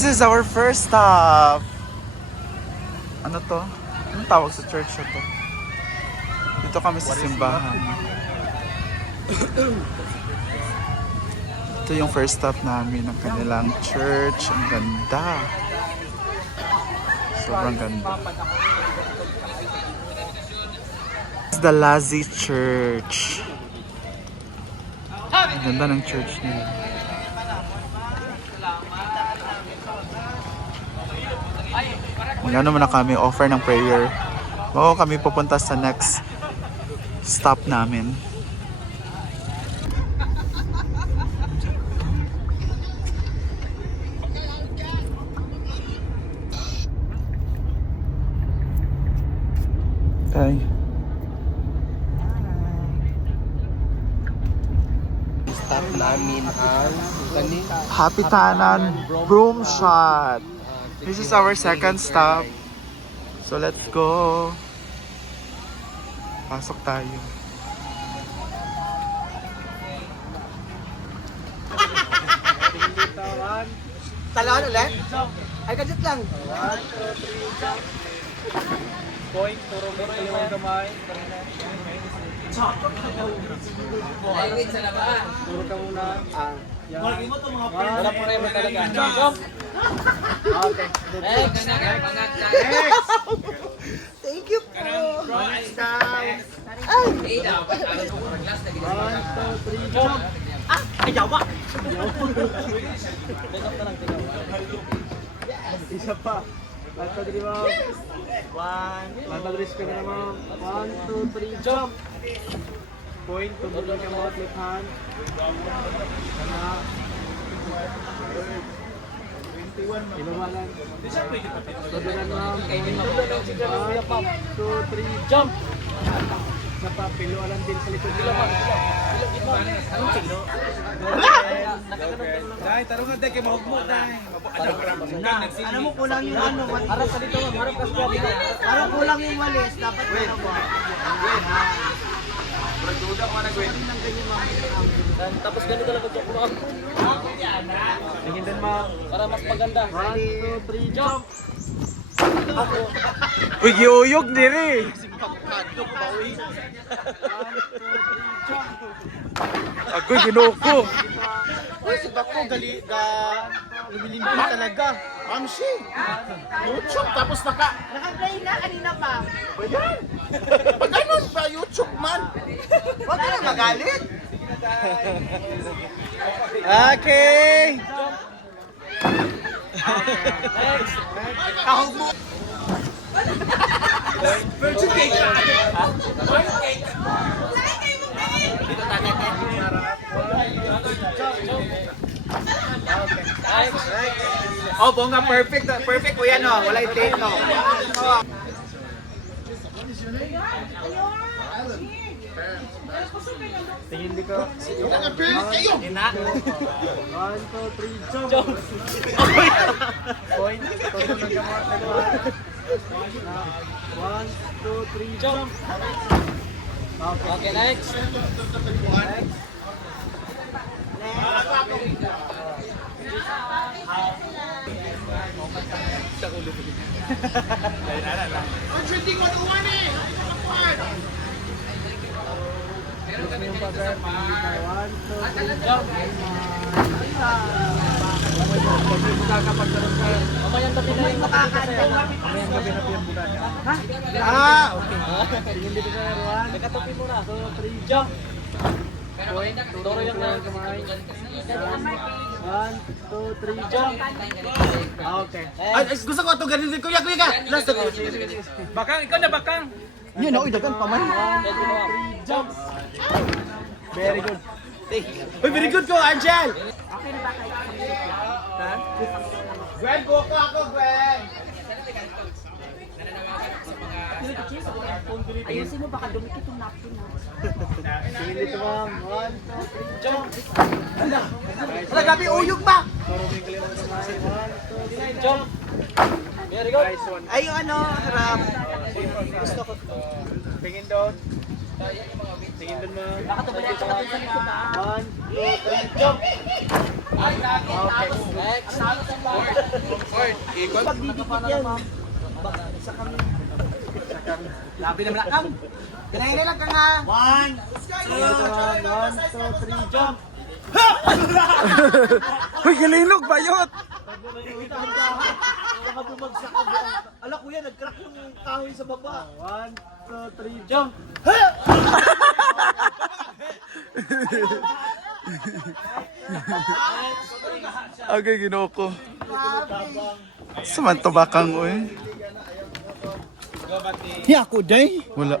This is our first stop. Ano to? Anong tawag sa church na to? Dito kami sa simbahan. Ito yung first stop namin ng kanilang church. Ang ganda. Sobrang ganda. This is the Lazi Church. Ang ganda ng church nila. Magano muna kami offer ng prayer. Bago kami pupunta sa next stop namin. Okay. Stop namin ang Happy Tanan Broom Shot. This is our second stop. So let's go. Pasok tayo. Talaan ulit? Ay, kadit lang. 1, 2, 3, jump. Point, turo mo yung gamay. Ay, sa labaan. Turo ka muna. Wala po rin mo talaga. Jump! Okay. Next! Thank you po! Next time! Ay! 1, 2, 3, jump! Ay, yawa! Isa pa. Basta dili mo. 1. Matalis ka na mo. 1, 2, 3, jump. Point. Tubog ka mo at left hand. Sana. 21. Ibabalan. Tudulan mo. 1, 2, 3, jump. Sa pa, pilualan din sa likod nila. Anong pilo? Dahil, tarong nga dahil, mahugmo dahil. Ano mo kulang yung ano? Harap sa dito, harap ka siya. Parang kulang yung walis, dapat mo mo. Duda ko na gawin. Tapos ganito lang pag-jump mo. Tingin din mo. Para mas maganda. 1, 2, 3, jump! Uy, giuyog diri. Ako ginuko. Uy, si Bako, lumilimbing talaga. Amshi! YouTube, tapos naka-play na kanina pa. Ba yan? Pag ganun ba, YouTube man? Huwag ka na magalit. Okay. Next. Kahog mo. Virgin cake. Virgin cake. Dito tayo. Oh, bongga, perfect. Perfect ko yan, no. Wala yung take, no. Tingin dito. Ina. 1, 2, 3, jump. Point. 1, 2, 3, jump. Okay, next. Next. Mamayang gabi na yung makakanta. Mamayang gabi na yung buka. Ha? Ah, okay. Tingin dito sa Ruan. Nakatupi mo na. So, 3 jump. Point. Turo yung mga kamay. 1, 2, 3, jump. Okay. Ay, gusto ko ito. Ganun din. Kuya ka. Last ako. Bakang, ikaw na bakang. Yun, ako idagan pa man. 1, 2, 3, jump. Very good. Uy, very good ko, Angel! Okay na ba kayo sa music? Ha? Gwen, buko ako, Gwen! Ayusin mo, baka dumikit yung napkin mo. Sige dito, ma'am. 1, 2, 3, jump! Wala, gabi, uyog pa! 1, 2, 3, jump! Very good! Ay, yung ano, harap. Gusto ko. Tingin doon. Tingin doon mo. Nakatubiretso ka sa likod na. 1, 2, 3, jump! Okay, next. Ikot. Pagdidikit yan. Isa kami. Labi naman lang. Ganahin lang ka nga. 1, 2, 3, jump! Uy, gilinog, bayot! Baka bumagsak ka. Ala kuya, nag-crack yung kahoy sa baba. 1, 2, 3, jump! Okay, ginoo ko. Saman to bakang, uy. Hiya ko, day! Wala.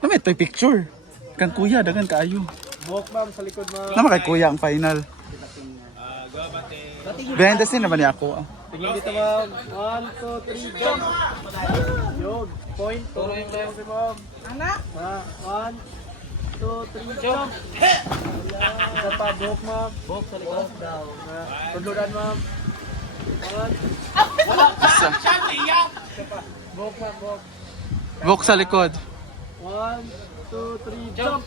Naman ito'y picture. Kang kuya, dagan kaayo. Buhok ma'am sa likod ma'am. Naman kay kuya ang final. Behind the scene naman niya ako. Tingin dito ma'am. 1, 2, 3, jump! Yun. Point. Turuin mo si ma'am. Anak? 1, 2, 3, jump! Isa pa, buhok ma'am. Buhok sa likod. Tuludan ma'am. 1. Buhok ma'am, buhok. Walk sa likod. 1, 2, 3, jump!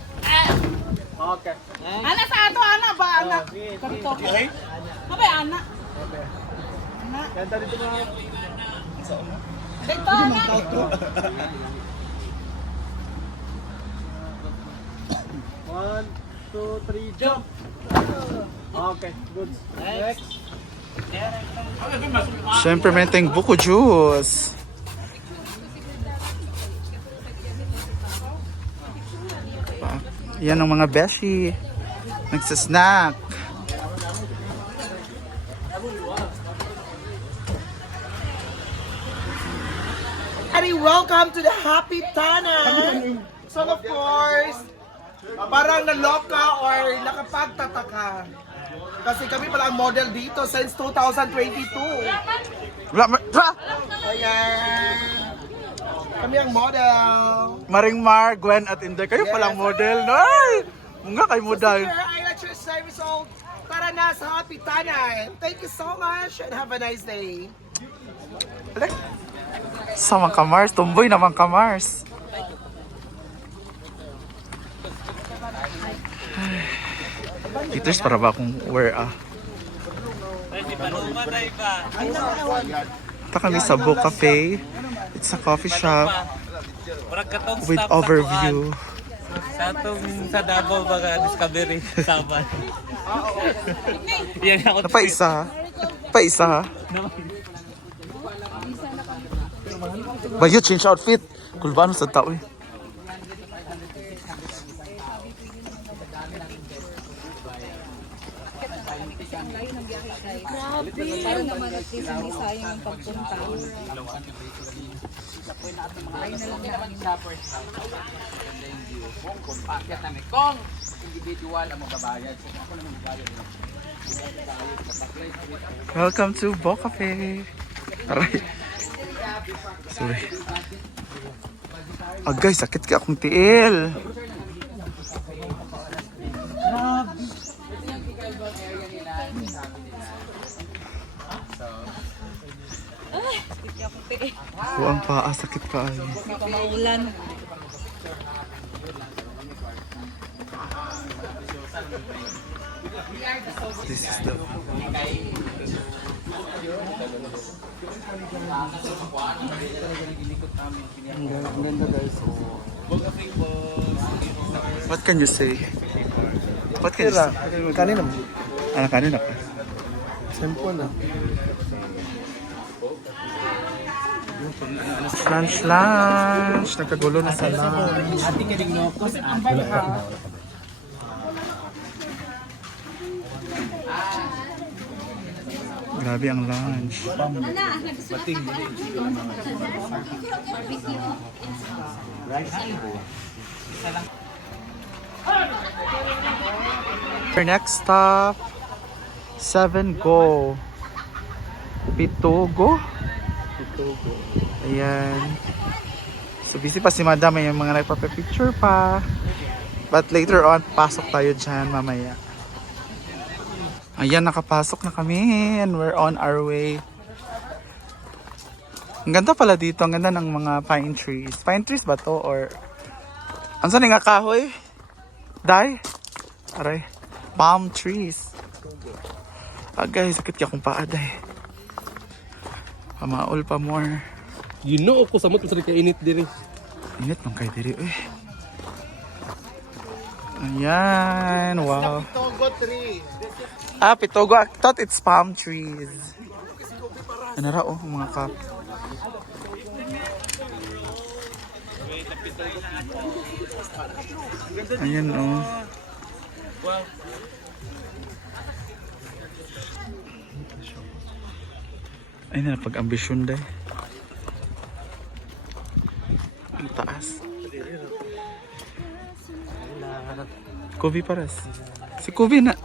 Okay. Anak sa ato, anak ba? Anak. Sige, Karito. sige. Kapay, anak. Ganda dito ma'am. Dito, anak. 1, 2, 3, jump! Okay, good. Next. Siyempre, menteng buko juice. Yan ang mga beshi. Nagsasnack. Welcome to the Happy Tanan! So of course, parang naloka or nakapagtataka. Kasi kami pala ang model dito since 2022. Wala, Ayan. Kami ang model. Maring Mar, Gwen at Inday. Kayo palang model. No? Ay! Mga kayo model. Here, I let you say result. Tara na sa Happy Tanan. Thank you so much and have a nice day. Sa mga kamars. Tumboy na mga kamars. Peters, para ba akong where Ito kami sa Bo Cafe. It's a coffee shop with overview. Sa itong sa Davao baga Discovery Saban. Yan ako. Napaisa. Paisa. Bayo, change outfit. Kulbano sa tao eh. Para naman at least hindi sayang ang pagpunta. Welcome to Bo Cafe. Aray. Sorry. Guys, sakit ka akong tiil. Buang paa, sakit ka ay. Hindi pa maulan. This is the... What can you say? What can you say? Kanina mo. Ah, kanina pa. Simple na. Lunch. Nagkagulo na sa lunch. Ating kinig no ko sa Grabe ang lunch. Our next stop, 7 Go. Pitogo. Ayan. So busy pa si Madam, may mga nagpa-picture pa. But later on, pasok tayo dyan mamaya. Ayan, nakapasok na kami and we're on our way. Ang ganda pala dito, ang ganda ng mga pine trees. Pine trees ba to or Ang saan nga kahoy? Day? Aray. Palm trees. Guys, sakit ka kung paa, day. Pamaol pa more. Ginoo ko samot sa kainit diri. Init man kay diri, eh. Ayan, wow. Togo tree. Pitogo. I thought it's palm trees. Ano ra, oh, mga kap. Ayan, oh. Ay na, pag-ambisyon day. Ang taas. Kobe paras. Si Kobe na.